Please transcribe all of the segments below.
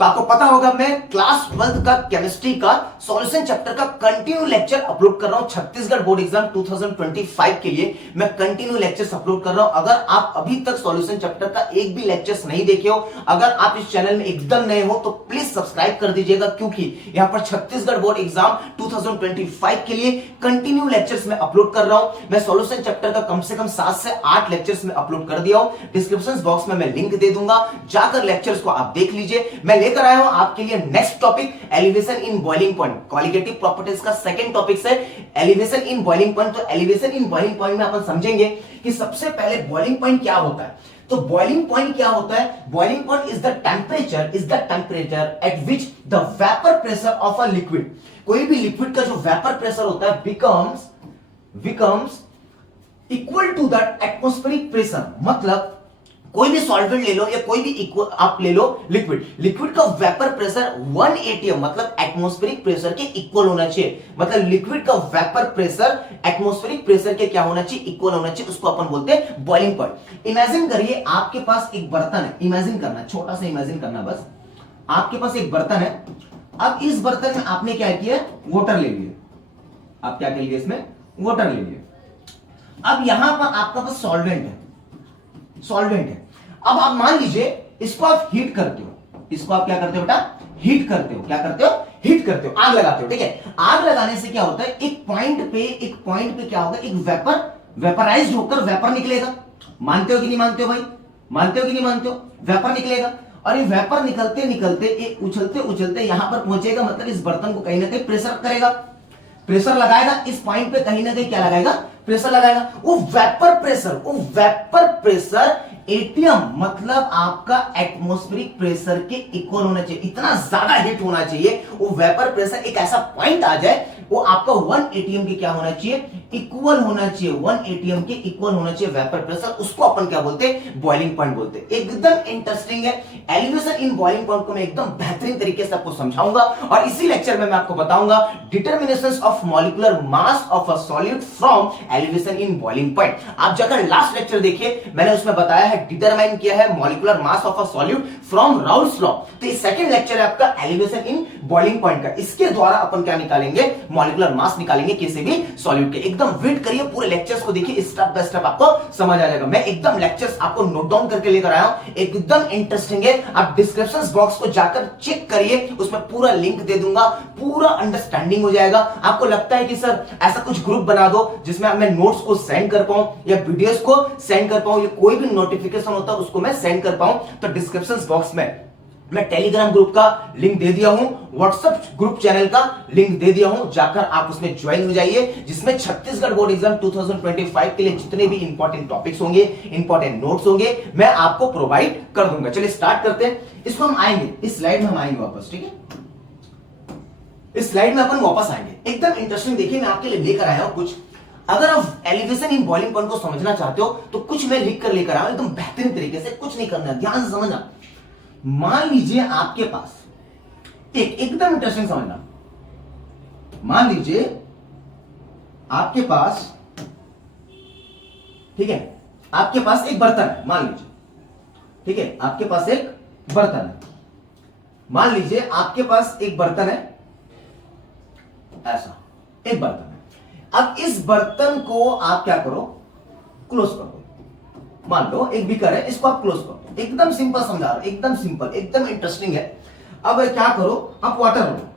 तो आपको पता होगा मैं क्लास 12 का केमिस्ट्री का सॉल्यूशन चैप्टर का कंटिन्यू लेक्चर अपलोड कर रहा हूं। छत्तीसगढ़ बोर्ड एग्जाम 2025 के लिए मैं कंटिन्यू लेक्चर्स अपलोड कर रहा हूं। अगर आप अभी तक सॉल्यूशन चैप्टर का एक भी लेक्चर्स नहीं देखे हो, अगर आप इस चैनल में एकदम नए हो तो प्लीज सब्सक्राइब कर दीजिएगा, क्योंकि यहां पर छत्तीसगढ़ बोर्ड एग्जाम 2025 के लिए कंटिन्यू लेक्चर्स में अपलोड कर रहा हूं। मैं सॉल्यूशन चैप्टर का कम से कम 7 से 8 लेक्चर्स में अपलोड कर दिया हूं। डिस्क्रिप्शन बॉक्स में मैं लिंक दे दूंगा, जाकर लेक्चर्स को आप देख लीजिए। मैं लेकर आया हूं आपके लिए next topic elevation in boiling point. Qualitative properties का सेकंड टॉपिक है एलिवेशन इन बॉइलिंग पॉइंट। तो एलिवेशन इन बॉइलिंग पॉइंट में अपन समझेंगे कि सबसे पहले बॉइलिंग पॉइंट क्या होता है। तो बॉइलिंग पॉइंट क्या होता है? Boiling point is the temperature at which the vapour pressure of a liquid, कोई भी लिक्विड का जो वेपर प्रेशर होता है becomes equal to the atmospheric pressure. मतलब कोई भी सॉल्वेंट ले लो या कोई भी आप ले लो लिक्विड का वेपर प्रेशर 1 atm मतलब एटमॉस्फेरिक प्रेशर के इक्वल होना चाहिए। मतलब लिक्विड का वेपर प्रेशर एटमॉस्फेरिक प्रेशर के क्या होना चाहिए? इक्वल होना चाहिए। उसको अपन बोलते हैं बॉइलिंग पॉइंट। इमेजिन करिए आपके पास एक बर्तन है, इमेजिन करना, छोटा सा इमेजिन करना बस। आपके पास एक बर्तन है, अब इस बर्तन में आपने क्या किया? वाटर ले लिया। आप क्या कर लिए? इसमें वाटर ले लिया। अब यहां पर आपका पास सॉल्वेंट है। अब आप मान लीजिए इसको आप हीट करते हो। इसको आप क्या करते हो बेटा? हीट करते हो। क्या करते हो? हीट करते हो, आग लगाते हो। ठीक है, आग लगाने से क्या होता है? एक पॉइंट पे क्या होगा? एक वेपराइज्ड होकर वेपर निकलेगा। मानते हो कि नहीं मानते हो भाई? मानते हो कि नहीं मानते हो? वेपर निकलेगा और ये वेपर निकलते निकलते उछलते यहां पर पहुंचेगा। मतलब इस बर्तन को कहीं ना कहीं प्रेशर करेगा, प्रेशर लगाएगा। इस पॉइंट पे कहीं ना कहीं क्या लगाएगा? प्रेशर लगाएगा। वो वेपर प्रेशर एटीएम मतलब आपका एटमॉस्फेरिक प्रेशर के इक्वल होना चाहिए। इतना ज्यादा हीट होना चाहिए वो वेपर प्रेशर एक ऐसा पॉइंट आ जाए वो आपका 1 atm के क्या होना चाहिए? इक्वल होना चाहिए। 1 atm के इक्वल होना चाहिए वेपर प्रेशर। उसको अपन क्या बोलते हैं? बॉइलिंग पॉइंट बोलते हैं। एकदम इंटरेस्टिंग है। एलिवेशन इन बॉइलिंग पॉइंट को मैं एकदम बेहतरीन तरीके से आपको समझाऊंगा और इसी लेक्चर में मैं आपको बताऊंगा determination of molecular mass of a solid from elevation in boiling point. आप जाकर लास्ट लेक्चर देखिए, मैंने उसमें बताया है, डिटरमाइन किया है molecular mass of a solid from Raoult's law. तो ये सेकंड लेक्चर है आपका एलिवेशन इन बॉइलिंग पॉइंट का। इसके द्वारा अपन क्या निकालेंगे? मॉलिक्यूलर मास निकालेंगे किसी भी सॉल्यूट के। एकदम वेट करिए, पूरे लेक्चर्स को देखिए, स्टेप बाय स्टेप आपको समझ आ जाएगा। मैं एकदम लेक्चर्स आपको नोट डाउन करके लेकर आया हूं, एकदम इंटरेस्टिंग है। आप डिस्क्रिप्शन बॉक्स को जाकर चेक करिए, उसमें पूरा लिंक दे दूंगा, पूरा अंडरस्टैंडिंग हो जाएगा। आपको लगता है कि सर ऐसा कुछ ग्रुप बना दो जिसमें मैं नोट्स को सेंड कर पाऊं या वीडियोस को सेंड कर पाऊं या कोई भी नोटिफिकेशन होता है उसको मैं सेंड कर पाऊं, तो डिस्क्रिप्शन बॉक्स में मैं टेलीग्राम ग्रुप का लिंक दे दिया हूं, व्हाट्सएप ग्रुप चैनल का लिंक दे दिया हूं, जाकर आप उसमें ज्वाइन हो जाइए, जिसमें छत्तीसगढ़ बोर्ड एग्जाम 2025 के लिए जितने भी इंपॉर्टेंट टॉपिक्स होंगे, इंपॉर्टेंट नोट्स होंगे, मैं आपको प्रोवाइड कर दूंगा। चलिए स्टार्ट करते हैं। इसको हम आएंगे, इस स्लाइड में हम आएंगे वापस, ठीक है? इस स्लाइड में अपन वापस आएंगे। एकदम इंटरेस्टिंग देखिए, मैं आपके लिए लेकर आया हूं कुछ। अगर आप एलिवेशन इन बॉइलिंग पॉइंट को समझना चाहते हो तो कुछ मैं लिख कर लेकर आया हूं, एकदम बेहतरीन तरीके से। कुछ नहीं करना, ध्यान से समझना। मान लीजिए आपके पास एकदम इंटरेस्टिंग समझना, मान लीजिए आपके पास, ठीक है, आपके पास एक बर्तन है, मान लीजिए, ठीक है, आपके पास एक बर्तन है। मान लीजिए आपके पास एक बर्तन है, ऐसा एक बर्तन है। अब इस बर्तन को आप क्या करो? क्लोज कर दो। मान लो एक बीकर है, इसको आप क्लोज कर दो। एकदम सिंपल समझा रहा हूं, एकदम सिंपल, एकदम इंटरेस्टिंग है। अब क्या करो? आप वाटर लो।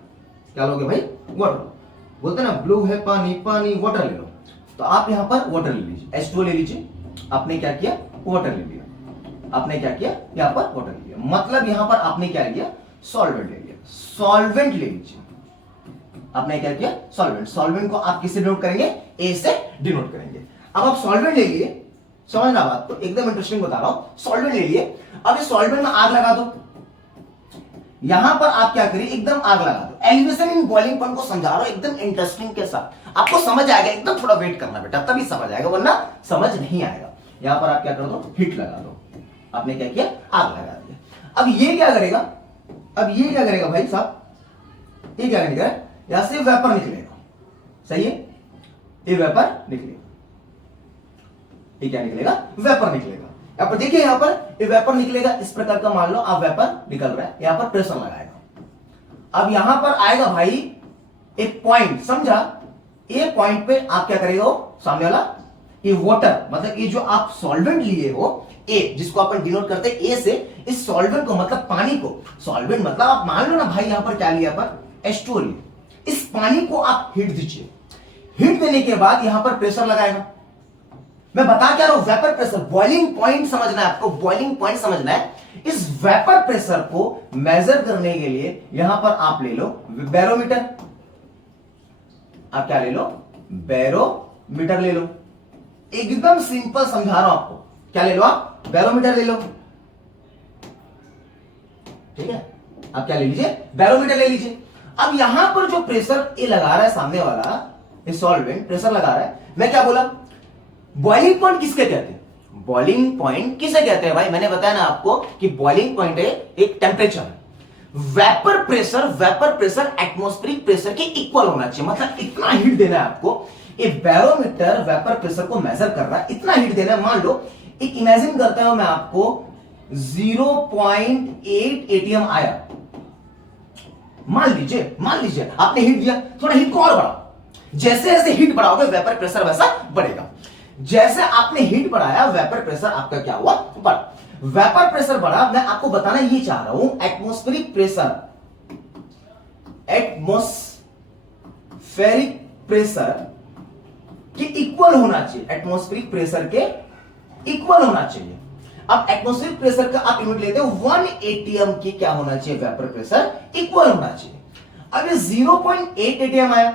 क्या लोगे भाई? वाटर। बोलते हैं ना ब्लू है पानी, पानी वाटर ले लो। तो आप यहां पर वाटर ले लीजिए, H2O ले लीजिए। आपने क्या किया? वाटर ले लिया। आपने क्या किया? यहां पर वाटर ले लिया। मतलब यहां पर आपने क्या लिया? सॉल्वेंट ले लिया। सॉल्वेंट ले लीजिए। आपने क्या किया? सॉल्वेंट। सॉल्वेंट को आप किससे डिनोट करेंगे? ए से डिनोट करेंगे। अब आप सॉल्वेंट ले लिए, समझना बात को, एकदम इंटरेस्टिंग बता रहा हूं। सॉल्वेंट ले लिए, अब इस सॉल्वेंट में आग लगा दो। यहां पर आप क्या करिए? एकदम आग लगा दो। एलिवेशन इन बॉइलिंग पॉइंट को समझा रहा हूं एकदम इंटरेस्टिंग के साथ, आपको समझ आएगा। एकदम थोड़ा वेट करना बेटा, तभी समझ आएगा, वरना समझ नहीं आएगा। यहां पर आप क्या कर दो? हीट लगा दो। आपने क्या किया? आग लगा दिया। अब ये क्या करेगा? भाई साहब? ये क्या करेगा? यहां से वेपर निकलेगा, सही है? ये वेपर निकलेगा। ये क्या निकलेगा? वेपर निकलेगा। यहाँ पर देखिए, यहां पर ये वेपर निकलेगा इस प्रकार का, मान लो आप वेपर निकल रहा है, यहां पर प्रेशर लगाएगा। अब यहां पर आएगा भाई एक पॉइंट, समझा, ए पॉइंट पे आप क्या करेगा, सामने वाला ये वाटर, मतलब ये जो आप सॉल्वेंट लिए हो, ए जिसको अपन डिनोट करते हैं ए से, इस सॉल्वेंट को मतलब पानी को, सॉल्वेंट मतलब आप मान लो ना भाई यहां पर क्या लिया पर H2O लिया, इस पानी को आप हीट दीजिए। हीट देने के बाद यहां पर प्रेशर लगाएगा। मैं बता क्या रहा हूं, वेपर प्रेशर, बॉइलिंग पॉइंट समझना है आपको, बॉइलिंग पॉइंट समझना है। इस वेपर प्रेशर को मेजर करने के लिए यहां पर आप ले लो बैरोमीटर, आप क्या ले लो, बैरोमीटर ले लो। एकदम सिंपल समझा रहा हूं आपको, क्या ले लो आप, बैरोमीटर ले लो, ठीक है, आप क्या ले लीजिए, बैरोमीटर ले लीजिए। अब यहां पर जो प्रेशर ये लगा रहा है सामने वाला, ये सॉल्वेंट प्रेशर लगा रहा है, मैं क्या बोला, बॉइलिंग पॉइंट किसके कहते हैं, बॉइलिंग पॉइंट किसे कहते हैं भाई, मैंने बताया ना आपको कि बॉइलिंग पॉइंट है एक टेम्परेचर है। वेपर प्रेशर एटमॉस्फेरिक प्रेशर के इक्वल होना चाहिए, मतलब इतना हीट देना है आपको। ये बैरोमीटर वेपर प्रेशर को मेजर कर रहा है, इतना हीट देना है। मान लो एक इमेजिन करता हूं मैं आपको 0.8 ATM आया, मान लीजिए आपने हीट दिया, थोड़ा हीट को और बढ़ाओ, जैसे जैसे हीट बढ़ाओगे वेपर प्रेशर वैसा बढ़ेगा। जैसे आपने हीट बढ़ाया वेपर प्रेशर आपका क्या हुआ, बढ़ा। वेपर प्रेशर बढ़ा, मैं आपको बताना ये चाह रहा हूं, एटमॉस्फेरिक प्रेशर के इक्वल होना चाहिए, एटमॉस्फेरिक प्रेशर के इक्वल होना चाहिए। अब एटमॉस्फेरिक प्रेशर का आप यूनिट लेते हो 1 ATM की, क्या होना चाहिए, वेपर प्रेशर इक्वल होना चाहिए। अब ये 0.8 ATM आया,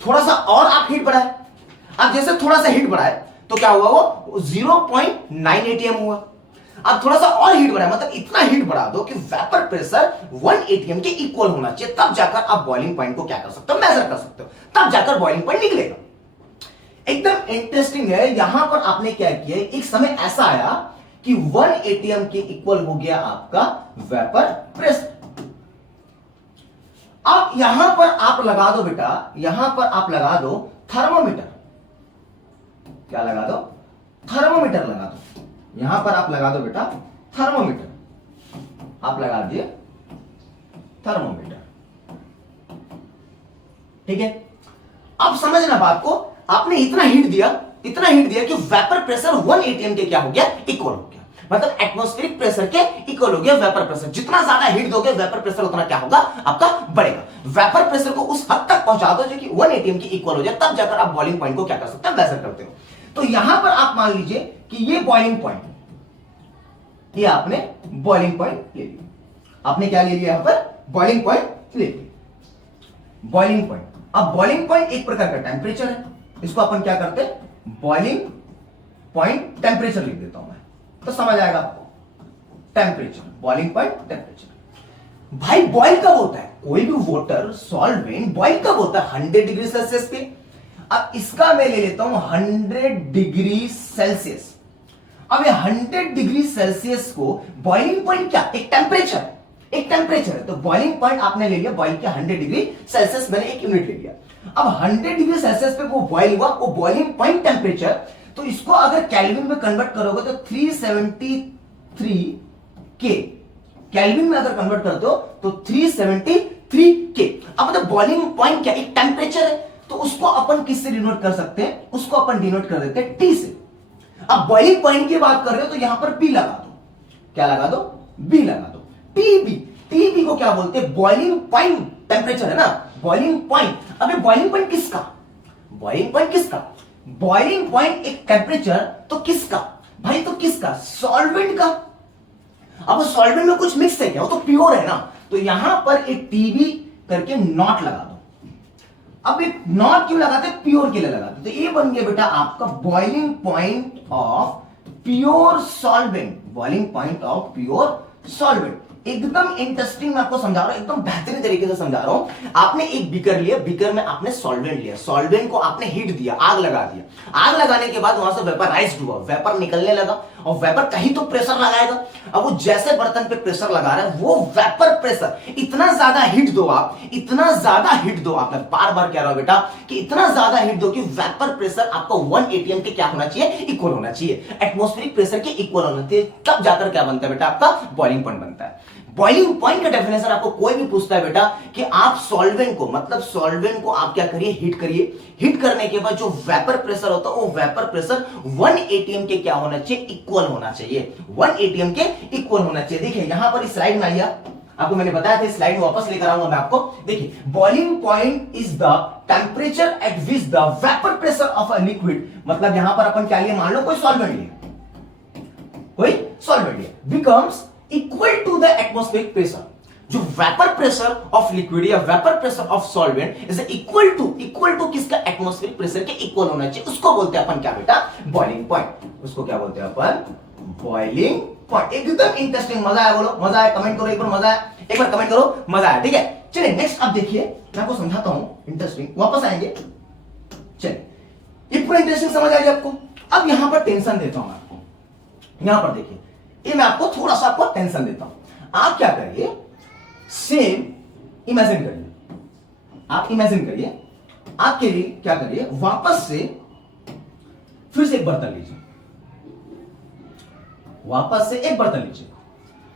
थोड़ा सा और आप हीट बढ़ाए, अब जैसे थोड़ा सा हीट बढ़ाए तो क्या हुआ, वो 0.9 ATM हुआ। अब थोड़ा सा और हीट बढ़ाए, मतलब इतना हीट बढ़ा दो कि वेपर प्रेशर 1 ATM के इक्वल होना चाहिए, तब जाकर आप बॉइलिंग पॉइंट को क्या कर सकते हो, मेजर कर सकते हो, तब जाकर बॉइलिंग पॉइंट निकलेगा। एकदम इंटरेस्टिंग है, यहां पर आपने क्या किया, एक समय ऐसा आया कि 1 ATM के इक्वल हो गया आपका वेपर प्रेशर। अब यहां पर आप लगा दो बेटा, यहां पर आप लगा दो थर्मोमीटर, क्या लगा दो, थर्मोमीटर लगा दो, यहां पर आप लगा दो बेटा थर्मोमीटर, आप लगा दिए थर्मोमीटर, ठीक है। अब समझना बात को, आपने इतना हीट दिया कि वेपर प्रेशर 1 ATM के क्या हो गया, इक्वल हो गया, मतलब एटमॉस्फेरिक प्रेशर के इक्वल हो गया वेपर प्रेशर। जितना ज्यादा हीट दोगे वेपर प्रेशर उतना क्या होगा, आपका बढ़ेगा। वेपर प्रेशर को उस हद तक पहुंचा दो जो कि 1 ATM की इक्वल हो जाए, तब जाकर आप बॉइलिंग पॉइंट को क्या कर सकते हैं, मेजर करते हो। तो यहां पर आप मान लीजिए कि ये बॉइलिंग पॉइंट, ये आपने बॉइलिंग पॉइंट ले लिया, आपने क्या ले लिया, यहां पर बॉइलिंग पॉइंट ले लिया, बॉइलिंग पॉइंट। अब बॉइलिंग पॉइंट एक प्रकार का टेम्परेचर है, इसको अपन क्या करते हैं, बॉइलिंग पॉइंट टेम्परेचर लिख देता हूं मैं, तो समझ आएगा आपको, टेम्परेचर, बॉइलिंग पॉइंट टेम्परेचर। भाई बॉइल कब होता है, कोई भी वाटर सॉल्वेंट बॉइल कब होता है, 100 डिग्री सेल्सियस पे। अब इसका मैं ले लेता हूं 100 डिग्री सेल्सियस। अब ये 100 डिग्री सेल्सियस को बॉइलिंग पॉइंट क्या, एक टेम्परेचर है, तो बॉइलिंग पॉइंट आपने ले लिया, बॉइल किया 100 डिग्री सेल्सियस, मैंने एक यूनिट ले लिया। अब 100 डिग्री सेल्सियस पे वो बॉइल हुआ, वो बॉइलिंग पॉइंट टेम्परेचर, तो इसको अगर केल्विन में कन्वर्ट करोगे तो 373 के, केल्विन में अगर कन्वर्ट करते हो तो 373 के। अब मतलब बॉइलिंग पॉइंट क्या, एक टेम्परेचर है, तो उसको अपन किससे डिनोट कर सकते हैं, उसको अपन डिनोट कर देते हैं टी से। अब बॉइलिंग पॉइंट की बात कर रहे हो तो यहां पर बी लगा दो, क्या लगा दो, बी लगा दो, टीबी को क्या बोलते हैं, बॉइलिंग पॉइंट टेम्परेचर है ना, बॉइलिंग पॉइंट। अब ये बॉइलिंग पॉइंट किसका, बॉइलिंग पॉइंट एक टेम्परेचर, तो किसका भाई, तो किसका, सॉल्वेंट का। अब सॉल्वेंट में कुछ मिक्स है क्या, वो तो प्योर है ना, तो यहां पर एक टीबी करके नॉट लगा दो। अब एक नॉट क्यों लगाते, प्योर के लिए लगाते, तो ये बन गया बेटा आपका boiling point of pure solvent, boiling point of pure solvent. एकदम इंटरेस्टिंग मैं आपको समझा रहा हूं, एकदम बेहतरीन तरीके से समझा रहा हूं। आपने एक बीकर लिया, बीकर में आपने सॉल्वेंट लिया, सॉल्वेंट को आपने हीट दिया, आग लगा दिया। आग लगाने के बाद वहां से वेपराइज्ड हुआ, वेपर निकलने लगा और वेपर कहीं तो प्रेशर लगाएगा। अब वो जैसे बर्तन पे प्रेशर लगा रहा है, वो वेपर प्रेशर, इतना ज्यादा हीट दो आप, इतना ज्यादा हीट दो आप, मैं बार बार कह रहा हूं बेटा कि इतना ज्यादा हीट दो कि वेपर प्रेशर आपको 1 atm के क्या होना चाहिए, इक्वल होना चाहिए, एटमॉस्फेरिक प्रेशर के इक्वल होना चाहिए। तब जाकर क्या बनता है बेटा, आपका बॉइलिंग पॉइंट बनता है। बॉइलिंग पॉइंट का डेफिनेशन आपको कोई भी पूछता है बेटा कि आप सॉल्वेंट को, मतलब सॉल्वेंट को आप क्या करिए, हीट करिए। हीट करने के बाद जो वेपर प्रेशर होता है, वो वेपर प्रेशर 1 atm के क्या होना चाहिए, इक्वल होना चाहिए, 1 atm के इक्वल होना चाहिए। देखिए यहां पर इस स्लाइड में आइए, आपको मैंने बताया था, स्लाइड में वापस लेकर आऊंगा मैं आपको। देखिए boiling point is the temperature eight which the vapour pressure of a liquid, मतलब यहां पर अपन क्या लिए, मान लो कोई सॉल्वेंट लिए, कोई सॉल्वेंट लिए, becomes equal to the atmospheric pressure. जो वेपर प्रेशर ऑफ लिक्विड या vapour pressure of solvent is equal to किसका, एटमॉस्फेरिक प्रेशर के इक्वल होना चाहिए, उसको बोलते हैं अपन क्या बेटा, बॉइलिंग पॉइंट। उसको क्या बोलते हैं अपन, बॉइलिंग पॉइंट। एकदम इंटरेस्टिंग, मजा आया, बोलो मजा आया, कमेंट करो एक बार, मजा आया, एक बार कमेंट करो मजा आया, ठीक है। चलिए नेक्स्ट आप देखिए, मैं आपको समझाता हूं, इंटरेस्टिंग, वापस आएंगे। चलिए ये पूरा इंटरेस्टिंग समझ आ गया आपको। अब यहां पर टेंशन देता हूं आपको, यहां पर देखिए, ये मैं आपको थोड़ा सा आपको टेंशन देता हूं। आप क्या करिए, सेम इमेजिन करिए, आप इमेजिन करिए, आपके लिए क्या करिए, वापस से फिर से एक बर्तन लीजिए, वापस से एक बर्तन लीजिए।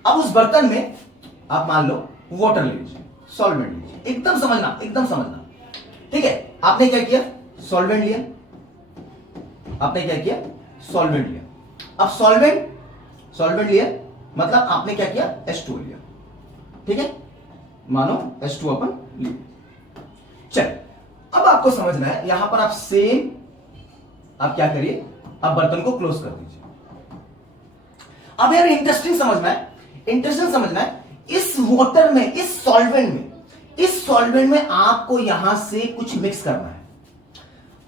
अब उस बर्तन में आप मान लो वाटर ले लीजिए, सॉल्वेंट लीजिए, एकदम समझना, एकदम समझना, ठीक है। आपने क्या किया, सॉल्वेंट लिया, आपने क्या किया, सॉल्वेंट लिया। अब सॉल्वेंट लिया, मतलब आपने क्या किया, H2 लिया, ठीक है, मानो H2 अपन लिया। चल अब आपको समझना है, यहां पर आप सेम, आप क्या करिए, आप बर्तन को क्लोज कर दीजिए। अब यार इंटरेस्टिंग समझना है, इस वाटर में, इस सॉल्वेंट में आपको यहां से कुछ मिक्स करना है।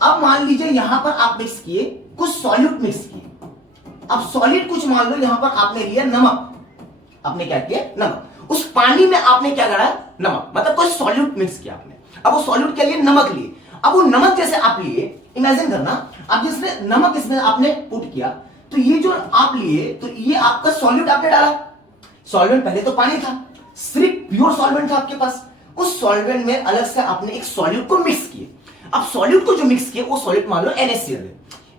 अब मान लीजिए यहां पर आप मिक्स किए, कुछ सॉल्यूट मिक्स किए। अब सॉलिड कुछ मान लो, यहां पर आपने लिया नमक, आपने क्या किया, नमक, उस पानी में आपने क्या करा, नमक, मतलब कोई सॉल्यूट मिक्स किया आपने। अब वो सॉल्यूट के लिए नमक लिए, अब वो नमक जैसे आप लिए, इमेजिन करना, अब जिसने नमक इसमें आपने पुट किया, तो ये जो आप लिए, तो ये आपका सॉल्यूट आपने डाला। सॉल्वेंट पहले तो पानी था, सिर्फ प्योर सॉल्वेंट था आपके पास, उस सॉल्वेंट में अलग से आपने एक सॉल्यूट को मिक्स किए। अब सॉल्यूट को जो मिक्स किए, वो सॉल्यूट मान लो NaCl है,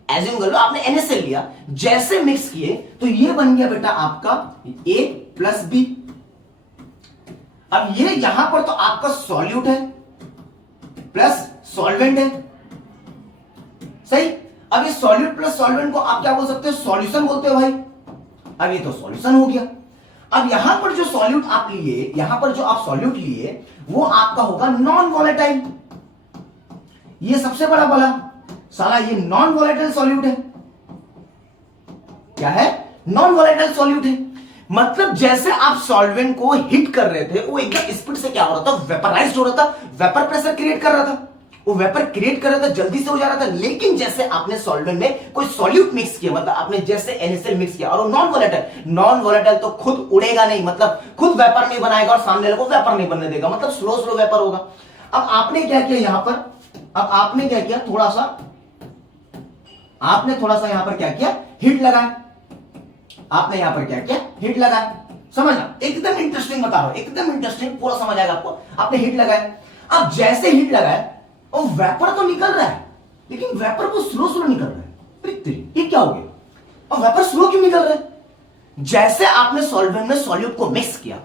एज्यूम कर लो आपने NaCl लिया, जैसे मिक्स किए तो ये बन गया बेटा आपका A प्लस B। अब ये यहां पर तो आपका सॉल्यूट है प्लस सॉल्वेंट है, सही। अब ये सॉल्यूट प्लस सॉल्वेंट को आप क्या बोल सकते हो, सॉल्यूशन बोलते हो भाई। अब ये तो सॉल्यूशन हो गया। अब यहां पर जो सॉल्यूट आप लिए, यहां पर जो आप सॉल्यूट लिए, वो आपका होगा नॉन वॉलेटाइल। ये सबसे बड़ा वाला साला, ये नॉन वॉलेटाइल सॉल्यूट है। क्या है, नॉन वॉलेटाइल सॉल्यूट है। मतलब जैसे आप सॉल्वेंट को हिट कर रहे थे, वो एकदम स्पीड से क्या हो रहा था, वेपराइज्ड हो रहा था, वेपर प्रेशर क्रिएट कर रहा था, वो वेपर क्रिएट कर रहा था, जल्दी से हो जा रहा था। लेकिन जैसे आपने सॉल्वेंट में कोई सॉल्यूट मिक्स किया, मतलब आपने जैसे NaCl मिक्स किया, और वो नॉन वॉलेटाइल तो खुद उड़ेगा नहीं, मतलब खुद वेपर नहीं बनाएगा और सामने वाले को वेपर नहीं बनने देगा, मतलब स्लो वेपर होगा। अब आपने क्या किया यहां पर, अब आपने क्या किया, थोड़ा सा यहां पर क्या किया, हीट लगाया। आपने यहां पर क्या किया, हीट लगाया। समझना, एकदम इंटरेस्टिंग बता रहा हूं, एकदम इंटरेस्टिंग, पूरा समझ आएगा आपको। आपने हीट लगाया। अब जैसे हीट लगाया, और वेपर तो निकल रहा है, लेकिन वेपर को स्लो निकल रहा है। ये क्या हो गया, और वेपर स्लो क्यों निकल रहा है? जैसे आपने सॉल्वेंट में सॉल्यूट को मिक्स किया,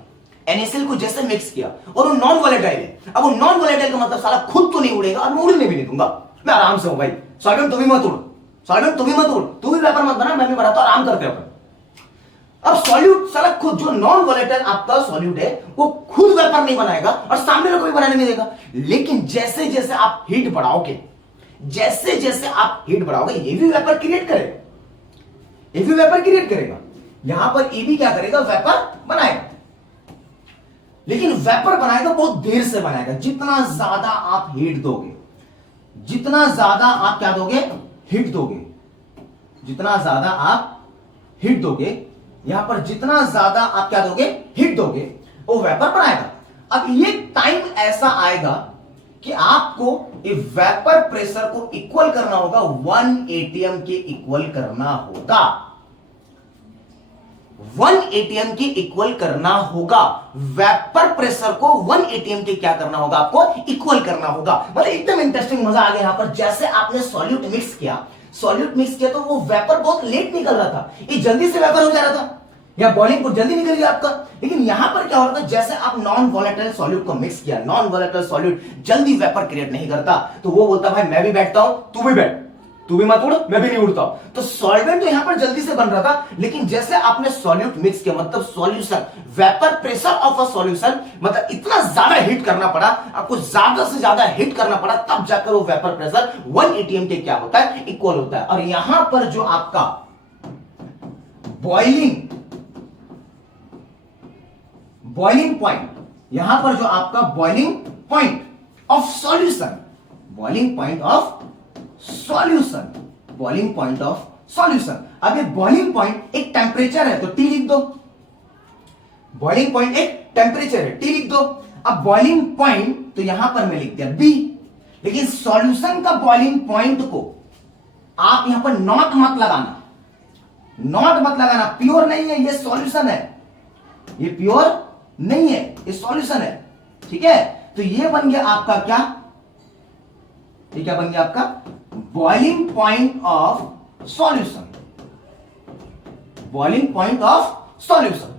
NaCl को जैसे मिक्स किया, और वो नॉन वॉलेटाइल है। अब वो नॉन वॉलेटाइल का मतलब साला खुद तो नहीं उड़ेगा, और मैं उड़ने भी नहीं दूंगा, मैं आराम से हूं भाई। सॉल्वेंट तुम भी मत उड़, सॉल्वेंट तुम भी मत उड़, तू भी वेपर मत बना, मैं भी बनाता हूं, आराम करते अपन। अब सॉल्यूट साला खुद, जो नॉन वॉलेटाइल आपका सॉल्यूट है, वो खुद वेपर नहीं बनाएगा और सामने वाले को भी बनाने नहीं देगा। लेकिन जैसे जैसे आप हीट बढ़ाओगे, ये भी वेपर क्रिएट करेगा, यहां पर ये भी क्या करेगा, वेपर बनाएगा। लेकिन वेपर बनाएगा बहुत देर से बनाएगा। जितना ज्यादा आप हीट दोगे, जितना ज्यादा आप क्या दोगे, हीट दोगे, जितना ज्यादा आप हीट दोगे, यहां पर जितना ज्यादा आप क्या दोगे, हीट दोगे, वो वेपर बनाएगा। अब ये टाइम ऐसा आएगा कि आपको वेपर प्रेशर को इक्वल करना होगा, 1 एटीएम के इक्वल करना होगा, 1 एटीएम के इक्वल करना होगा। वेपर प्रेशर को 1 एटीएम के क्या करना होगा, आपको इक्वल करना होगा। मतलब एकदम इंटरेस्टिंग, मजा आ गया यहां पर। जैसे आपने सॉल्यूट मिक्स किया, सॉल्यूट मिक्स किया तो वो वेपर बहुत लेट निकल रहा था, ये जल्दी से वेपर हो जा रहा था, या बॉइलिंग को जल्दी निकल गया आपका। लेकिन यहां पर क्या हो रहा था, जैसे आप नॉन वोलेटाइल सॉल्यूट को मिक्स किया, नॉन वोलेटाइल सॉल्यूट जल्दी वेपर क्रिएट नहीं करता, तो वो बोलता भाई मैं भी बैठता हूं, तू भी बैठ, तू भी मत उड़, मैं भी नहीं उड़ता। तो सॉल्वेंट तो यहां पर जल्दी से बन रहा था, लेकिन जैसे आपने सॉल्यूट मिक्स किया, मतलब solution, vapour pressure of a solution, मतलब इतना ज्यादा हीट करना पड़ा आपको, ज्यादा से ज्यादा हीट करना पड़ा, तब जाकर वो वेपर प्रेशर 1 एटीएम के क्या होता है, इक्वल होता है। और यहां पर जो आपका बॉइलिंग पॉइंट, यहां पर जो आपका boiling point of solution, boiling point of solution, boiling point of solution. अब ये बॉइलिंग पॉइंट एक टेंपरेचर है तो टी लिख दो, बॉइलिंग पॉइंट एक टेंपरेचर है, टी लिख दो। अब बॉइलिंग पॉइंट तो यहां पर मैं लिख दिया बी, लेकिन सॉल्यूशन का बॉइलिंग पॉइंट को आप यहां पर नॉट मत लगाना, नॉट मत लगाना, प्योर नहीं है ये, सॉल्यूशन है, ये प्योर नहीं है, ये सॉल्यूशन है, ठीक है। तो ये बन गया आपका क्या, ये क्या बन गया आपका, boiling point of solution, boiling point of solution.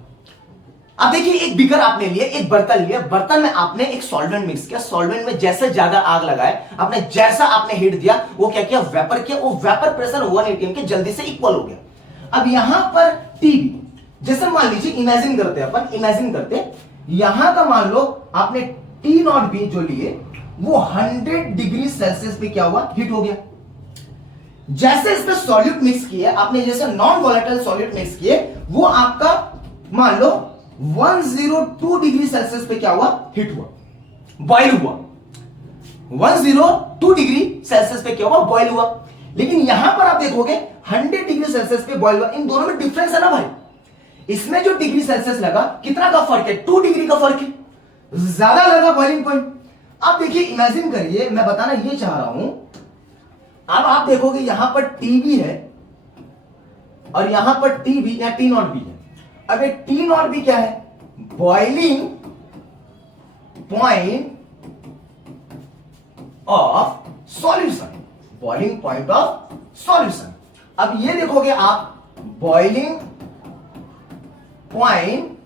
अब देखिए, एक बीकर आपने लिया, एक बर्तन लिया, बर्तन में आपने एक सॉल्वेंट मिक्स किया, सॉल्वेंट में जैसे ज्यादा आग लगाए आपने, जैसा आपने हीट दिया, वो क्या किया, वेपर किया, वो वेपर प्रेशर 1 एटीएम के जल्दी से इक्वल हो गया। अब यहां पर टीबी, जैसे मान लीजिए, इमेजिन करते अपन, इमेजिन करते, यहां का मान लो आपने टी नॉट बी जो लिए, वो 100 डिग्री सेल्सियस पे क्या हुआ, हीट हो गया। जैसे इसमें सॉल्यूट मिक्स किए आपने, जैसे नॉन वोलेटाइल सॉल्यूट मिक्स किए, वो आपका मान लो 102 डिग्री सेल्सियस पे क्या हुआ, हीट हुआ, बॉइल हुआ, 102 डिग्री सेल्सियस पे क्या हुआ, बॉइल हुआ। लेकिन यहां पर आप देखोगे 100 डिग्री सेल्सियस पे बॉइल हुआ, इन दोनों में डिफरेंस है ना भाई। इसमें जो डिग्री सेल्सियस लगा, कितना का फर्क है, 2 डिग्री का फर्क है, ज्यादा लगा बॉइलिंग पॉइंट। अब देखिए, इमेजिन करिए, मैं बताना ये चाह रहा हूं, अब आप देखोगे यहां पर टीबी है और यहां पर टीबी या टी नॉट बी है। अब एक टी नॉट बी क्या है, boiling point of solution, boiling point of solution. अब ये देखोगे आप, boiling point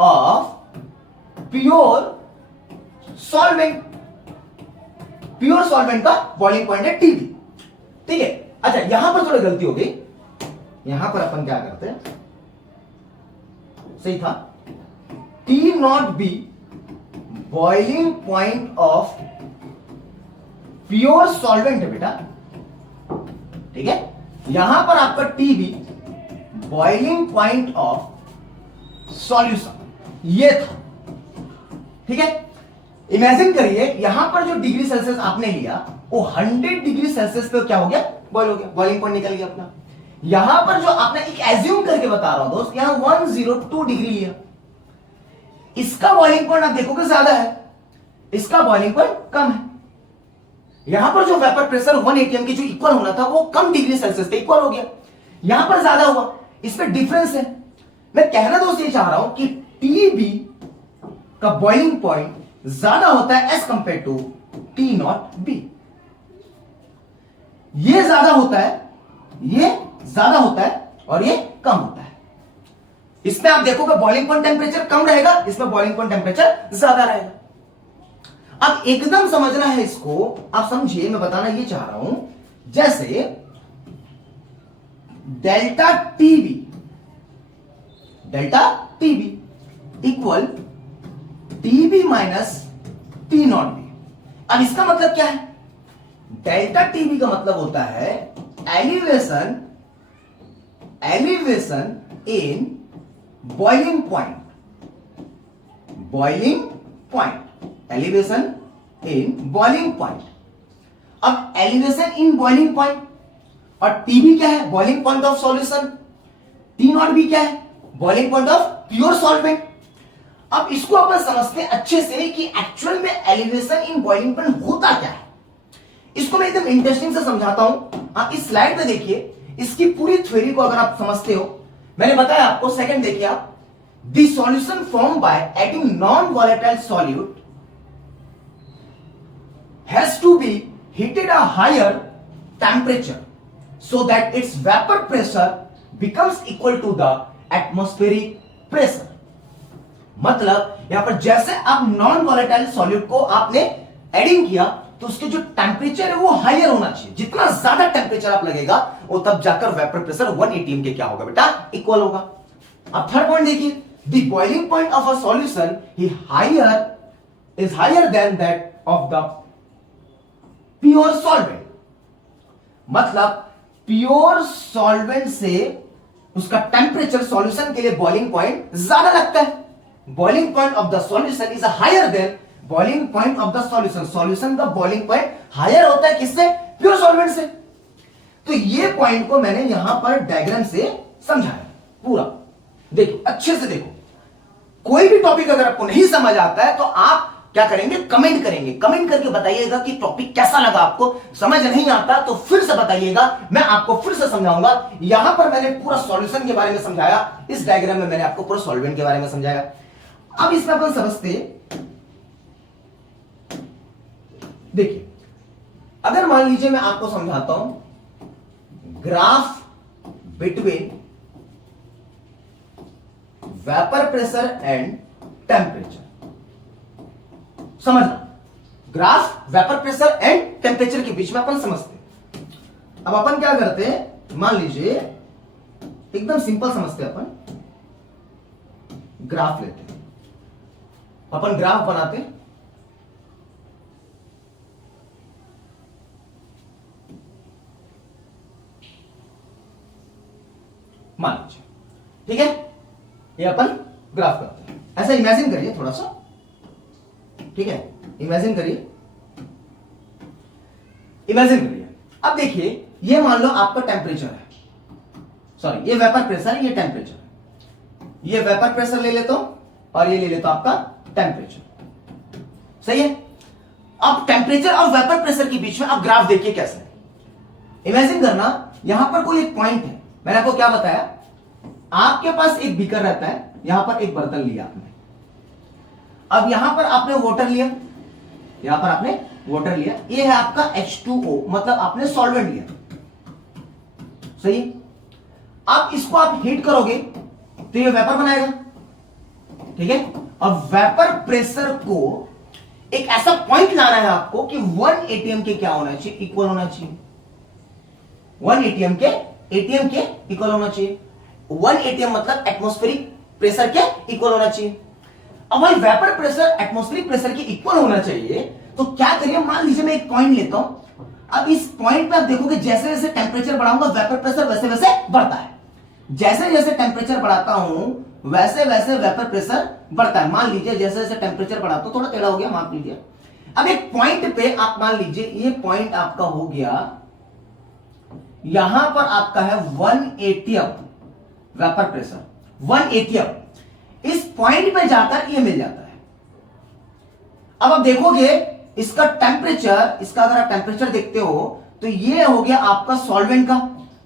of pure solvent, pure solvent का बॉइलिंग पॉइंट है टीबी, ठीक है। अच्छा, यहां पर थोड़ी गलती हो गई, यहां पर अपन क्या करते हैं, सही था, T naught B boiling point of pure solvent है बेटा, ठीक है। यहां पर आपका TB boiling point of solution, ये था, ठीक है। इमेजिन करिए, यहां पर जो डिग्री सेल्सियस आपने लिया, वो 100 डिग्री सेल्सियस पे क्या हो गया, बॉइल हो गया, बॉइलिंग पॉइंट निकल गया अपना। यहां पर जो आपने एक एज्यूम करके बता रहा हूं दोस्त, यहां 102 डिग्री लिया, इसका बॉइलिंग पॉइंट आप देखोगे ज्यादा है, इसका बॉइलिंग पॉइंट कम है। यहां पर जो वेपर प्रेशर 1 एटीएम की जो इक्वल होना था, वो कम डिग्री सेल्सियस पे इक्वल हो गया, यहां पर ज्यादा हुआ, इसमें डिफरेंस है। मैं कहना दोस्त ये चाह रहा हूं कि टीबी का बॉइलिंग पॉइंट ज्यादा होता है as compare to T naught B, ये ज्यादा होता है, ये ज्यादा होता है और ये कम होता है। इसमें आप देखोगे बॉइलिंग पॉइंट टेम्परेचर कम रहेगा, इसमें बॉइलिंग पॉइंट टेम्परेचर ज्यादा रहेगा। अब एकदम समझना है इसको, आप समझिए, मैं बताना ये चाह रहा हूं, जैसे delta TB, delta TB equal TB minus T naught B. अब इसका मतलब क्या है, डेल्टा टीबी का मतलब होता है elevation, elevation in boiling point, boiling point, elevation in boiling point. अब एलिवेशन इन बॉइलिंग पॉइंट और टीबी क्या है, boiling point of solution. T naught B क्या है? Boiling point of pure solvent. अब इसको अपन समझते हैं अच्छे से कि एक्चुअल में एलिवेशन इन बॉइलिंग पॉइंट होता क्या है। इसको मैं एकदम इंटरेस्टिंग से समझाता हूं। आप इस स्लाइड में देखिए, इसकी पूरी थ्योरी को अगर आप समझते हो, मैंने बताया आपको, सेकंड देखिए आप, the solution form by adding non volatile solute has to be heated a higher temperature so that its vapor pressure becomes equal to the atmospheric pressure। मतलब यहां पर जैसे आप नॉन वॉलेटाइल सॉल्यूट को आपने एडिंग किया तो उसके जो टेम्परेचर है वो हायर होना चाहिए। जितना ज्यादा टेम्परेचर आप लगेगा वो तब जाकर वेपर प्रेशर 1 atm के क्या होगा बेटा? इक्वल होगा। अब थर्ड पॉइंट देखिए, the boiling point of a solution is higher than that of the pure solvent. मतलब प्योर सॉल्वेंट से उसका टेम्परेचर सॉल्यूशन के लिए बॉइलिंग पॉइंट ज्यादा लगता है। Boiling point of the solution is higher than boiling point of the solution. Solution का boiling point higher होता है किससे? प्योर सॉल्वेंट से। तो ये पॉइंट को मैंने यहां पर डायग्राम से समझाया पूरा। देखो अच्छे से देखो, कोई भी टॉपिक अगर आपको नहीं समझ आता है तो आप क्या करेंगे? कमेंट करेंगे। कमेंट करके बताइएगा कि टॉपिक कैसा लगा आपको। समझ नहीं आता तो फिर से बताइएगा, मैं आपको फिर से समझाऊंगा। यहां पर मैंने पूरा सॉल्यूशन के बारे में समझाया, इस डायग्राम में मैंने आपको पूरा सॉल्वेंट के बारे में समझाया। अब इसमें अपन समझते, देखिए अगर मान लीजिए मैं आपको समझाता हूं graph between vapour pressure and temperature. समझना, graph vapour pressure and temperature के बीच में अपन समझते। अब अपन क्या करते हैं, मान लीजिए एकदम सिंपल समझते हैं, अपन ग्राफ लेते हैं, अपन ग्राफ बनाते हैं। मान लीजिए, ठीक है, ये अपन ग्राफ करते हैं। ऐसा इमेजिन करिए थोड़ा सा, ठीक है, इमेजिन करिए, इमेजिन करिए। अब देखिए ये मान लो आपका टेम्परेचर है, सॉरी ये वेपर प्रेशर है, ये टेम्परेचर है। ये वेपर प्रेशर ले लेता हूं और ये ले लेता हूं आपका टेम्परेचर, सही है। अब टेम्परेचर और वेपर प्रेशर के बीच में आप ग्राफ देखिए कैसे। इमेजिन करना यहां पर कोई एक पॉइंट है, मैंने आपको क्या बताया, आपके पास एक बीकर रहता है, यहां पर एक बर्तन लिया आपने। अब यहां पर आपने वाटर लिया, यहां पर आपने वाटर लिया, ये है आपका H2O, मतलब आपने सॉल्वेंट लिया, सही है। अब इसको आप हीट करोगे तो ये वेपर बनाएगा, ठीक है। और वेपर प्रेशर को एक ऐसा पॉइंट लाना है आपको कि 1 atm के क्या होना चाहिए? इक्वल होना चाहिए। 1 atm के इक्वल होना चाहिए। 1 atm मतलब एटमॉस्फेरिक प्रेशर के इक्वल होना चाहिए। अब भाई वेपर प्रेशर एटमॉस्फेरिक प्रेशर के इक्वल होना चाहिए, तो क्या करिए, मान लीजिए मैं एक पॉइंट लेता हूं। अब इस पॉइंट पे आप देखोगे जैसे जैसे टेम्परेचर बढ़ाऊंगा वेपर प्रेशर वैसे वैसे बढ़ता है। जैसे जैसे टेम्परेचर बढ़ाता हूं वैसे वैसे वेपर प्रेशर बढ़ता है। मान लीजिए जैसे जैसे टेम्परेचर बढ़ाता हूं, थोड़ा टेढ़ा हो गया, माफ लीजिए। अब एक पॉइंट पे आप मान लीजिए ये पॉइंट आपका हो गया, यहां पर आपका है 1 atm वेपर प्रेशर, 1 atm। इस पॉइंट पे जाकर ये मिल जाता है। अब आप देखोगे इसका टेम्परेचर, इसका अगर आप टेम्परेचर देखते हो तो ये हो गया आपका सॉल्वेंट का,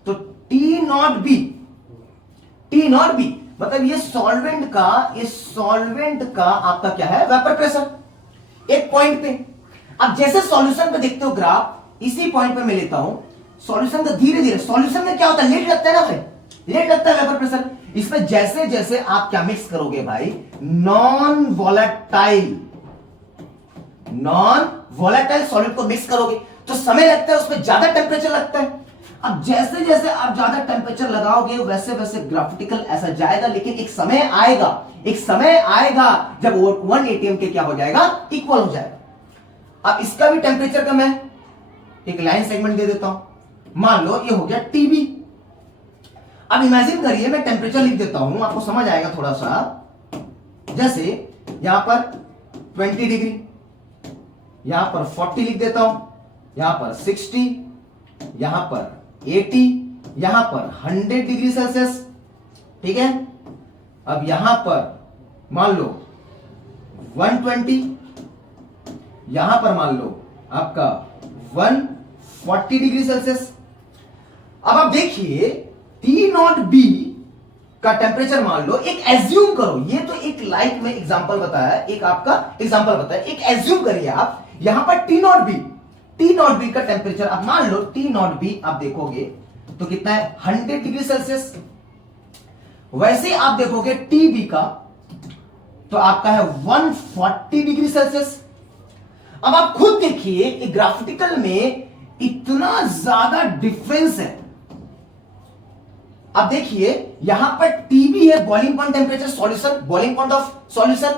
तो T नॉट बी मतलब ये सॉल्वेंट का आपका क्या है? वेपर प्रेशर एक पॉइंट पे। अब जैसे सॉल्यूशन पे देखते हो ग्राफ, इसी पॉइंट पे मैं लेता हूं सॉल्यूशन का, धीरे धीरे सॉल्यूशन में क्या होता है? लेट लगता है ना भाई, लेट लगता है वेपर प्रेशर। इसमें जैसे जैसे आप क्या मिक्स करोगे भाई? नॉन वोलेटाइल सॉलिड को मिक्स करोगे तो समय लगता है, उसमें ज्यादा टेम्परेचर लगता है। अब जैसे जैसे आप ज्यादा टेम्परेचर लगाओगे वैसे वैसे ग्राफिटिकल ऐसा जाएगा, लेकिन एक समय आएगा जब वो 1 atm के क्या हो जाएगा? इक्वल हो जाएगा। अब इसका भी टेम्परेचर कम है, एक लाइन सेगमेंट दे देता हूं, मान लो ये हो गया TB। अब इमेजिन करिए मैं टेम्परेचर लिख देता हूं, आपको समझ आएगा थोड़ा सा। जैसे यहां पर 20 डिग्री, यहां पर 40 लिख देता हूं, यहां पर 60, यहां पर 80, यहां पर 100 डिग्री सेल्सियस, ठीक है। अब यहां पर मान लो 120, यहां पर मान लो आपका 140 डिग्री सेल्सियस। अब आप देखिए टी नॉट बी का टेम्परेचर मान लो, एक एज्यूम करो, ये तो एक लाइट में एग्जांपल बताया, एक आपका एग्जांपल बताया, एक एज्यूम करिए आप यहां पर टी नॉट बी का टेम्परेचर आप मान लो, टी नॉट बी आप देखोगे तो कितना है 100 डिग्री सेल्सियस। वैसे आप देखोगे टी बी का तो आपका है 140 डिग्री सेल्सियस। अब आप खुद देखिए ग्राफिकल में इतना ज्यादा डिफरेंस है। अब देखिए यहां पर टीबी है boiling point temperature, solution, boiling point of solution,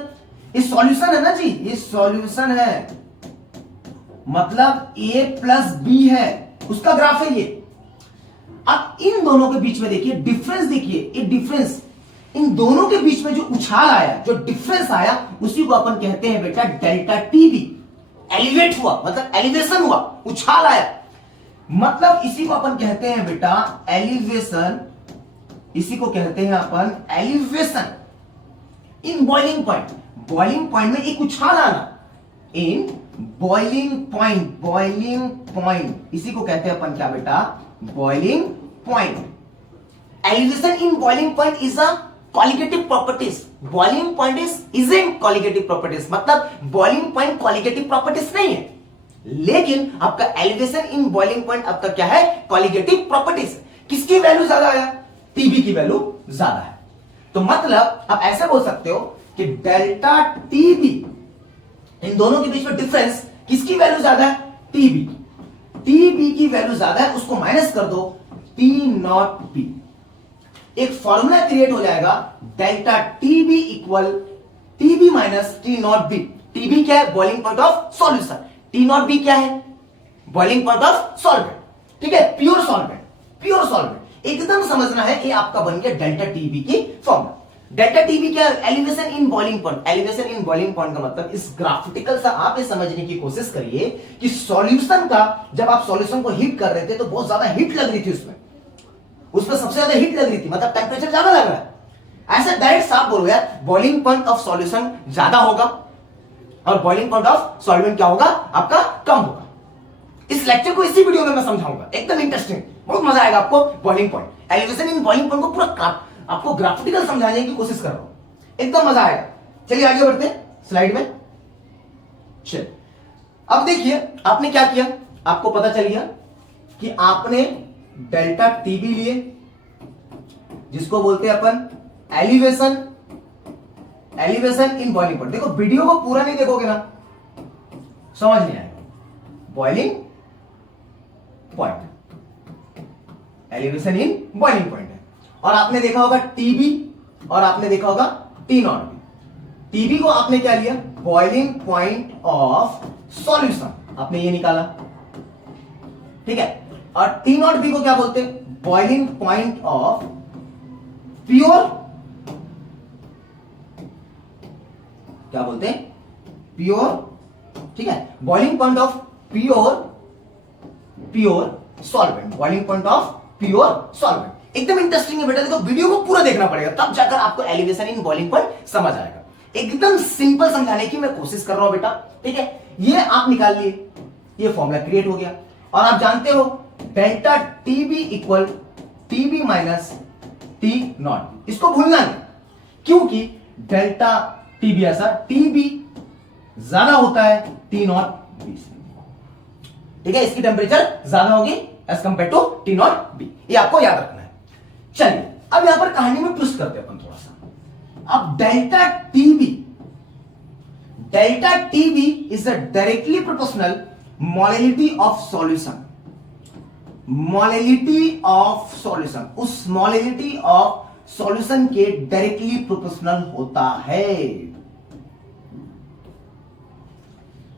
ये सॉल्यूशन है ना जी, ये सॉल्यूशन है, मतलब A प्लस बी है, उसका ग्राफ है ये। अब इन दोनों के बीच में देखिए डिफरेंस, देखिए ये डिफरेंस, इन दोनों के बीच में जो उछाल आया, जो डिफरेंस आया, उसी को अपन कहते हैं बेटा डेल्टा टीबी। एलिवेट हुआ मतलब एलिवेशन हुआ, उछाल आया, मतलब इसी को अपन कहते हैं बेटा एलिवेशन, इसी को कहते हैं अपन elevation in boiling point. Boiling point में एक उछाल आना, इन बॉइलिंग पॉइंट, इसी को कहते हैं अपन क्या बेटा, boiling point. Elevation in boiling point is a qualitative properties, boiling point is in qualitative properties, मतलब बॉइलिंग पॉइंट क्वालिटेटिव प्रॉपर्टीज नहीं है, लेकिन आपका एलिवेशन इन बॉइलिंग पॉइंट आपका क्या है, क्वालिटेटिव प्रॉपर्टीज। किसकी वैल्यू ज्यादा आया, टीबी की वैल्यू ज्यादा है। तो मतलब आप ऐसे बोल सकते हो कि डेल्टा टीबी, इन दोनों के बीच में डिफरेंस, किसकी वैल्यू ज्यादा है, टीबी, टीबी की वैल्यू ज्यादा है, उसको माइनस कर दो, टी नॉट बी। एक फॉर्मूला क्रिएट हो जाएगा, delta TB equal TB minus T naught B. TB क्या है, boiling point of solution, T naught B क्या है, बॉइलिंग पॉइंट ऑफ सॉल्वेंट, ठीक है, प्योर सॉल्वेंट, प्योर सॉल्वेंट, एकदम समझना है। ये आपका बन गया डेल्टा टीबी की फॉर्मूला। डेल्टा टीबी क्या है, elevation in boiling point. Elevation in boiling point का मतलब इस ग्राफिकल से आप ये समझने की कोशिश करिए कि सॉल्यूशन का, जब आप सॉल्यूशन को हीट कर रहे थे तो बहुत ज्यादा हीट लग रही थी उसमें सबसे ज्यादा हीट लग रही थी, मतलब टेम्परेचर ज्यादा लग रहा है। ऐसा डायरेक्ट साफ बोलो यार, बॉइलिंग पॉइंट ऑफ सॉल्यूशन ज्यादा होगा और बॉइलिंग पॉइंट ऑफ सॉल्वेंट क्या होगा, आपका कम होगा। इस लेक्चर को इसी वीडियो में मैं समझाऊंगा, एकदम इंटरेस्टिंग, बहुत मजा आएगा आपको। Boiling point, elevation in boiling point को पूरा आपको ग्राफिकल समझाने की कोशिश कर रहा हूं, एकदम मजा आएगा। चलिए आगे बढ़ते हैं स्लाइड में। चलिए अब देखिए आपने क्या किया, आपको पता चल गया कि आपने डेल्टा टीबी लिए, जिसको बोलते हैं अपन elevation, elevation in boiling point. देखो वीडियो को पूरा नहीं देखोगे ना समझ नहीं आएगा। Boiling point, elevation in boiling point है, और आपने देखा होगा टीबी और आपने देखा होगा टी नॉट बी। टीबी को आपने क्या लिया, बॉइलिंग पॉइंट ऑफ सॉल्यूशन, आपने ये निकाला, ठीक है। और टी नॉट बी को क्या बोलते हैं, बॉइलिंग पॉइंट ऑफ प्योर, क्या बोलते हैं, प्योर, ठीक है, boiling point of pure solvent, boiling point of pure solvent. एकदम इंटरेस्टिंग है बेटा, देखो वीडियो को पूरा देखना पड़ेगा, तब जाकर आपको एलिवेशन इन बॉइलिंग पॉइंट समझ आएगा। एकदम सिंपल समझाने की मैं कोशिश कर रहा हूं बेटा, ठीक है। ये आप निकाल लिए, ये फॉर्मूला क्रिएट हो गया, और आप जानते हो delta TB equal TB minus T not. इसको भूलना नहीं, क्योंकि डेल्टा टीबी ऐसा, टीबी ज्यादा होता है टी नॉट बी से, ठीक है, इसकी टेम्परेचर ज्यादा होगी as compare to T naught B, ये आपको याद रखना है। चलिए अब यहां पर कहानी में ट्विस्ट करते हैं अपन थोड़ा सा। अब delta TB is a directly proportional molality of solution, molality of solution, उस मोलैलिटी ऑफ सॉल्यूशन के डायरेक्टली प्रोपोर्शनल होता है।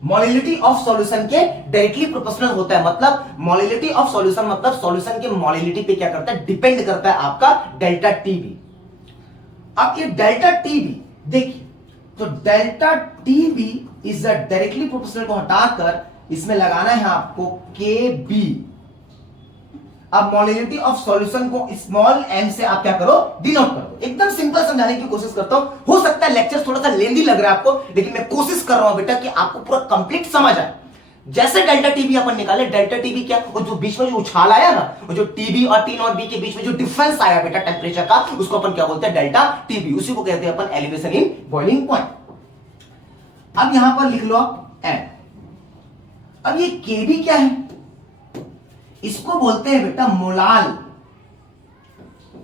मोलैलिटी ऑफ सॉल्यूशन के डायरेक्टली प्रोपोर्शनल होता है, मतलब मोलैलिटी ऑफ सॉल्यूशन मतलब सॉल्यूशन के मोलैलिटी पे क्या करता है, डिपेंड करता है आपका डेल्टा टीबी। अब ये डेल्टा टीबी देखिए, तो delta TB is a directly proportional को हटाकर इसमें लगाना है आपको के बी। अब मोलिलिटी ऑफ सॉल्यूशन को स्मॉल m से आप क्या करो, डिनोट करो। एकदम सिंपल समझाने की कोशिश करता हूं। हो सकता है लेक्चर थोड़ा सा लेंदी लग रहा है आपको, लेकिन मैं कोशिश कर रहा हूं बेटा कि आपको पूरा कंप्लीट समझ आए। जैसे डेल्टा टीबी अपन निकाले, डेल्टा टीबी क्या, वो जो बीच में जो उछाल आया ना, वो जो टीबी और टी नॉट बी के बीच में जो डिफरेंस आया बेटा टेम्परेचर का, उसको अपन क्या बोलते हैं, डेल्टा टीबी। उसी को कहते हैं अपन एलिवेशन इन बॉइलिंग पॉइंट। अब यहां पर लिख लो आप एम। अब ये केबी क्या है, इसको बोलते हैं बेटा molal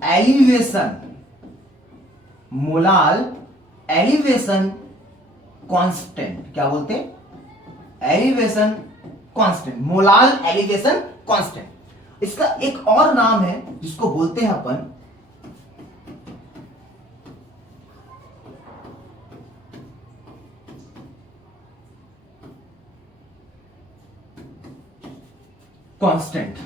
elevation, molal elevation constant. क्या बोलते हैं, elevation constant, molal elevation constant. इसका एक और नाम है जिसको बोलते हैं अपन कांस्टेंट।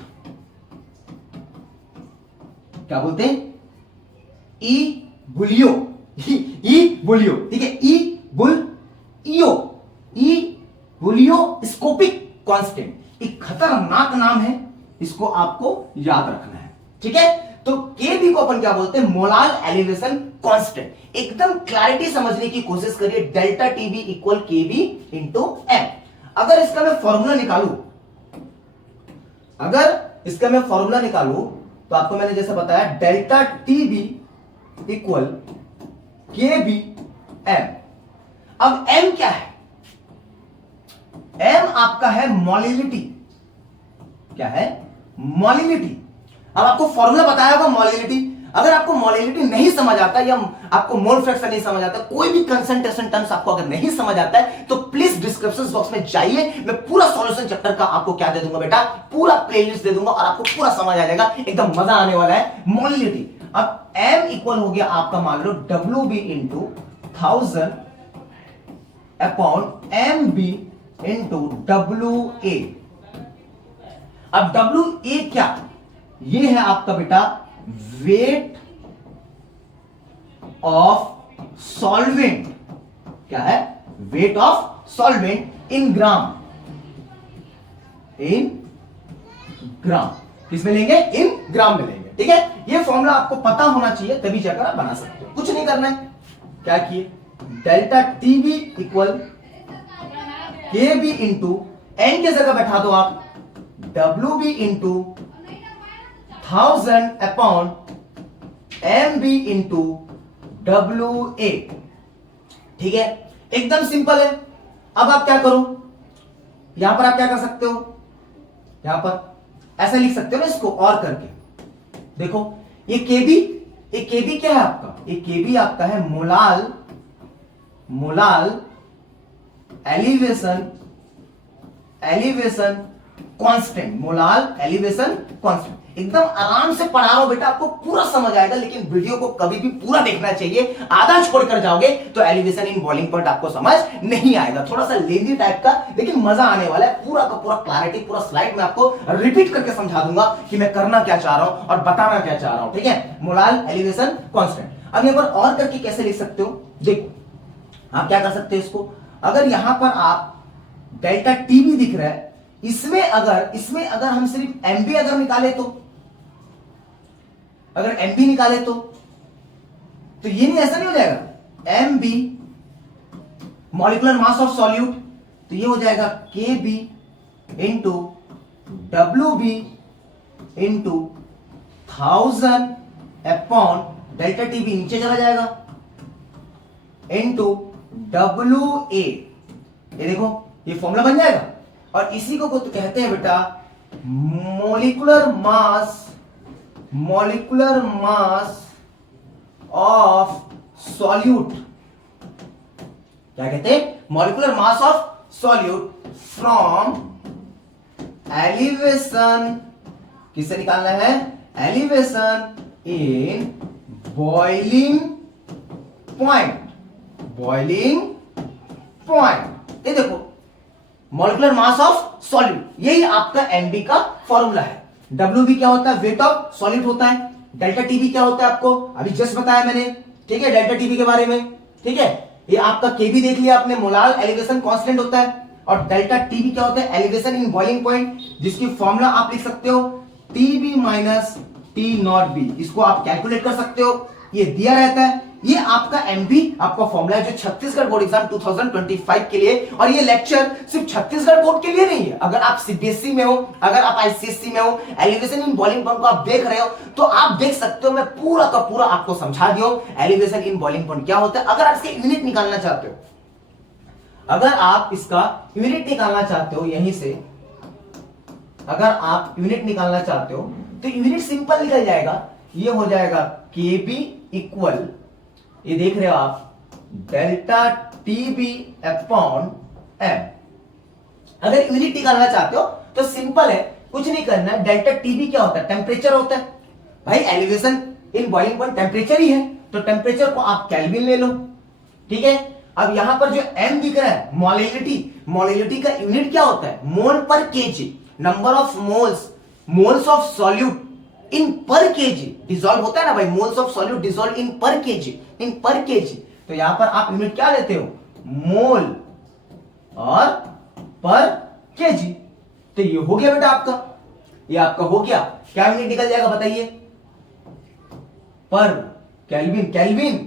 क्या बोलते हैं, ई बुलियो, ई बुलियो, ठीक है, ई बुलियो, ई बुलियोस्कोपिक कांस्टेंट। एक खतरनाक नाम है, इसको आपको याद रखना है, ठीक है। तो केबी को अपन क्या बोलते हैं, मोलाल एलिवेशन कांस्टेंट। एकदम क्लैरिटी समझने की कोशिश करिए, डेल्टा टीबी इक्वल केबी इंटू एम। अगर इसका मैं फॉर्मूला निकालू, अगर इसका मैं फॉर्मूला निकालू तो आपको मैंने जैसे बताया delta TB equal K B M. अब एम क्या है, एम आपका है मोलिलिटी। क्या है, मोलिलिटी। अब आपको फॉर्मूला बताया होगा मोलिलिटी। अगर आपको मोलिलिटी नहीं समझ आता या आपको मोल फ्रैक्शन नहीं समझ आता, कोई भी कंसंट्रेशन टर्म्स आपको अगर नहीं समझ आता है, तो प्लीज डिस्क्रिप्शन बॉक्स में जाइए, मैं पूरा सॉल्यूशन चैप्टर का आपको क्या दे दूंगा बेटा, पूरा प्लेलिस्ट दे दूंगा और आपको पूरा समझ आ जाएगा, एकदम मजा आने वाला है। मोलिलिटी, अब m इक्वल हो गया आपका, मान लो W B into 1000 upon M B into W A. अब डब्ल्यू ए क्या, ये है आपका बेटा वेट ऑफ सॉल्वेंट। क्या है, वेट ऑफ सॉल्वेंट इन ग्राम, इन ग्राम। किसमें लेंगे, इन ग्राम में लेंगे, ठीक है। ये फॉर्मूला आपको पता होना चाहिए, तभी जाकर आप बना सकते हो। कुछ नहीं करना है, क्या किए, delta TB equal K B into N की जगह बैठा दो आप W B into 1000 upon M B into W A, ठीक है। एकदम सिंपल है। अब आप क्या करो, यहां पर आप क्या कर सकते हो, यहां पर ऐसा लिख सकते हो ना इसको और करके, देखो ये केबी क्या है आपका, ये केबी आपका है molal, molal elevation, elevation constant, molal elevation constant. एकदम आराम से पढ़ा रहा हूं बेटा, आपको पूरा समझ आएगा, लेकिन वीडियो को कभी भी पूरा देखना चाहिए। आधा छोड़कर जाओगे तो एलिवेशन इन बॉइलिंग पॉइंट आपको समझ नहीं आएगा, थोड़ा सा लेंदी टाइप का, लेकिन मजा आने वाला है। पूरा का पूरा क्लैरिटी, पूरा स्लाइड में आपको रिपीट करके समझा दूंगा कि मैं करना क्या चाह रहा हूं और बताना क्या चाह रहा हूं, ठीक है। Molal elevation constant. अब यहां पर और करके कैसे लिख सकते हो, देखो आप क्या कर सकते हो इसको, अगर यहां पर आप डेल्टा टीबी दिख रहा है, इसमें अगर हम सिर्फ एमबी अगर निकाले तो, अगर एमबी निकाले तो ये नहीं, ऐसा नहीं हो जाएगा, MB molecular mass of solute, तो ये हो जाएगा K B into W B into 1000 upon delta TB नीचे चला जाएगा इंटू डब्ल्यू ए। ये देखो ये फॉर्मूला बन जाएगा, और इसी को तो कहते हैं बेटा molecular mass, molecular mass of solute. क्या कहते हैं, molecular mass of solute from elevation, किससे निकालना है, elevation in boiling point, boiling point. ये देखो मॉलिक्यूलर मास ऑफ सॉल्यूट, यही आपका एमबी का फॉर्मूला है। डब्ल्यू बी क्या होता है, वेट ऑफ सॉलिड होता है। डेल्टा टीबी क्या होता है आपको अभी जस्ट बताया मैंने, ठीक है, डेल्टा टीबी के बारे में, ठीक है। ये आपका केबी देख लिया आपने, मोलाल एलिवेशन कांस्टेंट होता है। और डेल्टा टीबी क्या होता है, एलिवेशन इन बॉइलिंग पॉइंट, जिसकी फॉर्मूला आप लिख सकते हो TB माइनस T0B, इसको आप कैलकुलेट कर सकते हो, ये दिया रहता है। ये आपका एमबी आपका फॉर्मूला है जो छत्तीसगढ़ बोर्ड एग्जाम 2025 के लिए, और ये लेक्चर सिर्फ छत्तीसगढ़ बोर्ड के लिए नहीं है। अगर आप सीबीएसई में हो, अगर आप आईसीएसई में हो, एलिवेशन इन बॉइलिंग पॉइंट को आप देख रहे हो तो आप देख सकते हो, मैं पूरा का पूरा आपको समझा दिया हूं एलिवेशन इन बॉइलिंग पॉइंट क्या होता है। अगर आप इसके यूनिट निकालना चाहते हो, अगर आप इसका यूनिट निकालना चाहते हो यहीं से, अगर आप यूनिट निकालना चाहते हो तो यूनिट सिंपल निकल जाएगा, ये हो जाएगा केबी इक्वल, ये देख रहे हो आप, डेल्टा टीबी अपॉन एम। अगर यूनिट निकालना चाहते हो तो सिंपल है, कुछ नहीं करना है। डेल्टा टीबी क्या होता है? टेम्परेचर होता है भाई, elevation in boiling point temperature ही है, तो टेम्परेचर को आप केल्विन ले लो, ठीक है। अब यहां पर जो एम दिख रहा है मोलिलिटी, मोलिलिटी का यूनिट क्या होता है? मोल पर KG, number of moles, moles of solute in पर केजी, डिसॉल्व होता है ना भाई, moles of solute dissolve in पर केजी, इन पर केजी। तो यहां पर आप यूनिट क्या लेते हो? मोल और पर केजी। तो ये हो गया बेटा आपका, ये आपका हो गया। क्या यूनिट निकल जाएगा बताइए? पर केल्विन, केल्विन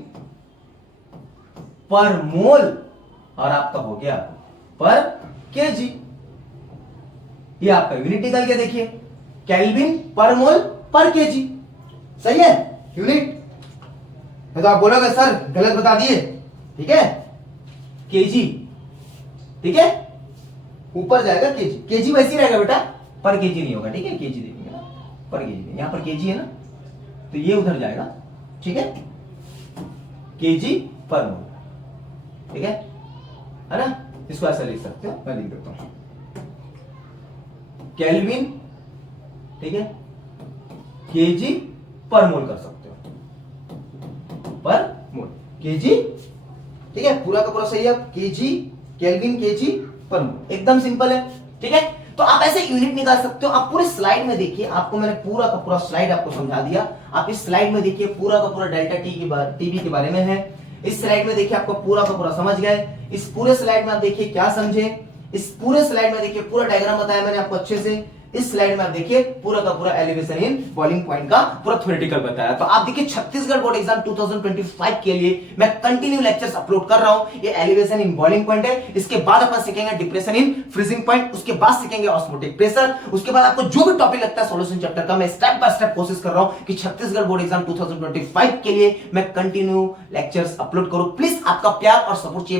पर मोल, और आपका हो गया पर केजी। ये आपका यूनिट निकल गया, देखिए केल्विन पर मोल पर केजी, सही है यूनिट। तो आप बोलोगे सर गलत बता दिए, ठीक है, केजी, ठीक है, ऊपर जाएगा केजी, केजी वैसे ही रहेगा बेटा, पर केजी नहीं होगा, ठीक है, केजी देखेंगे ना, पर केजी, यहां पर केजी है ना, तो ये उधर जाएगा, ठीक है, केजी पर मोल, ठीक है ना। इसको ऐसा लिख सकते हो, मैं लिख देता हूं केल्विन, ठीक है, केजी पर मोल कर सकते हो, पर मोल केजी, ठीक है, पूरा का पूरा सही है। केजी, केल्विन, केजी पर मोल, एकदम सिंपल है, ठीक है। तो आप ऐसे यूनिट निकाल सकते हो। आप पूरे स्लाइड में देखिए, आपको मैंने पूरा का पूरा स्लाइड आपको समझा दिया। आप इस स्लाइड में देखिए, पूरा का पूरा डेल्टा टीबी के बारे में है। इस स्लाइड में देखिए, आपको पूरा का पूरा समझ गए। इस पूरे स्लाइड में आप देखिए क्या समझे, इस पूरे स्लाइड में देखिए पूरा डायग्राम बताया मैंने आपको अच्छे से। इस स्लाइड में आप देखिए पूरा का पूरा एलिवेशन इन बॉइलिंग पॉइंट का पूरा थ्योरेटिकल बताया। तो आप देखिए छत्तीसगढ़ बोर्ड एग्जाम 2025 के लिए मैं कंटिन्यू लेक्चर्स अपलोड कर रहा हूं। ये एलिवेशन इन बॉइलिंग पॉइंट है, इसके बाद अपन सीखेंगे डिप्रेशन इन फ्रीजिंग पॉइंट, उसके बाद सीखेंगे ऑस्मोटिक प्रेशर, उसके बाद आपको जो भी टॉपिक लगता है सॉल्यूशन चैप्टर का, मैं स्टेप बाय स्टेप कोशिश कर रहा हूं कि छत्तीसगढ़ बोर्ड एग्जाम 2025 के लिए मैं कंटिन्यू लेक्चर्स अपलोड करूं। प्लीज आपका प्यार और सपोर्ट चाहिए।